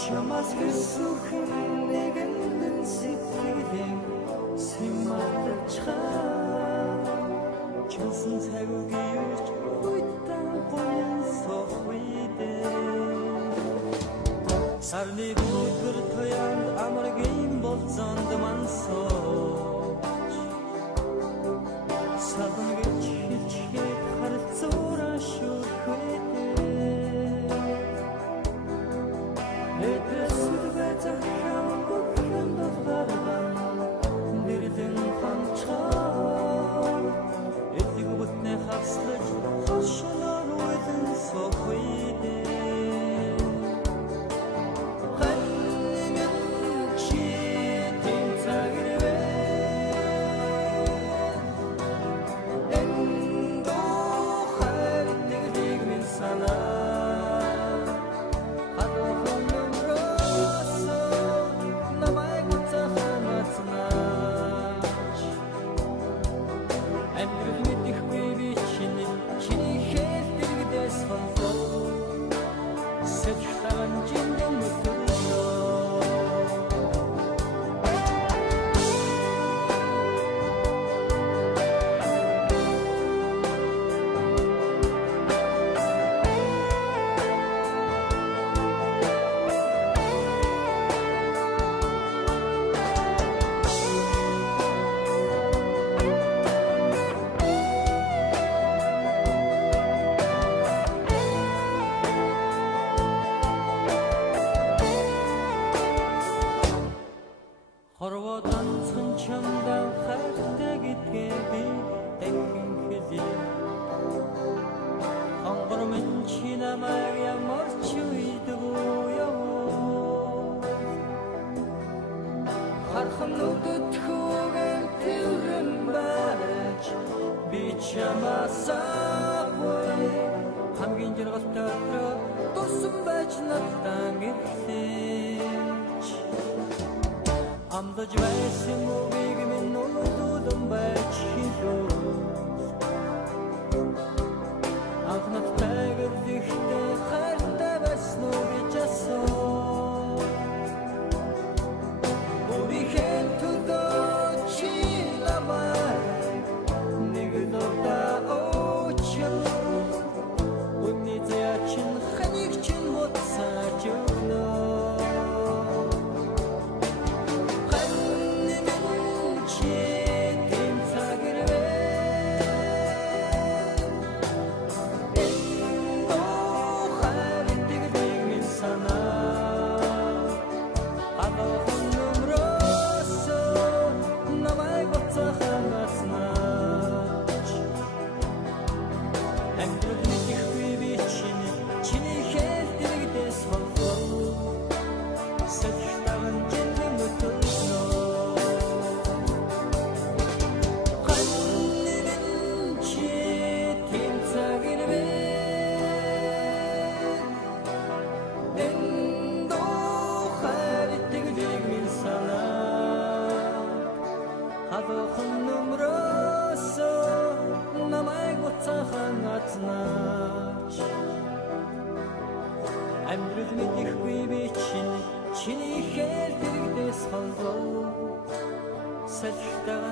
чамаас хэсүүхэн нэгэн сэтгэлийн симатчхаа чансан цаг үгийж уйтан гоён сохвидээ сарны бүдгэр тоянд амаргийн болцоонд мансооч садан гэж хилчгээд харилцуураа шүрхвэдээ эдэсүд бэцэхам бүхэн дохварван нэрдэн ханчаа эдиг бүтнэ хаслаж хашнаар уйдэн сохвэдээ Амдаж байсан үгийг минь нүдэн байж хэлөө анхнад тайгэрдихтэй хайртай байсан уу гэж асуу өөрийнхөө төлөө чи намайг нэг удаа очив үнний зячин ханик чин моцаж өгнө Амьдрал мэдэхгүй би чиний хэл дэрэгдээс холбоо салхитаа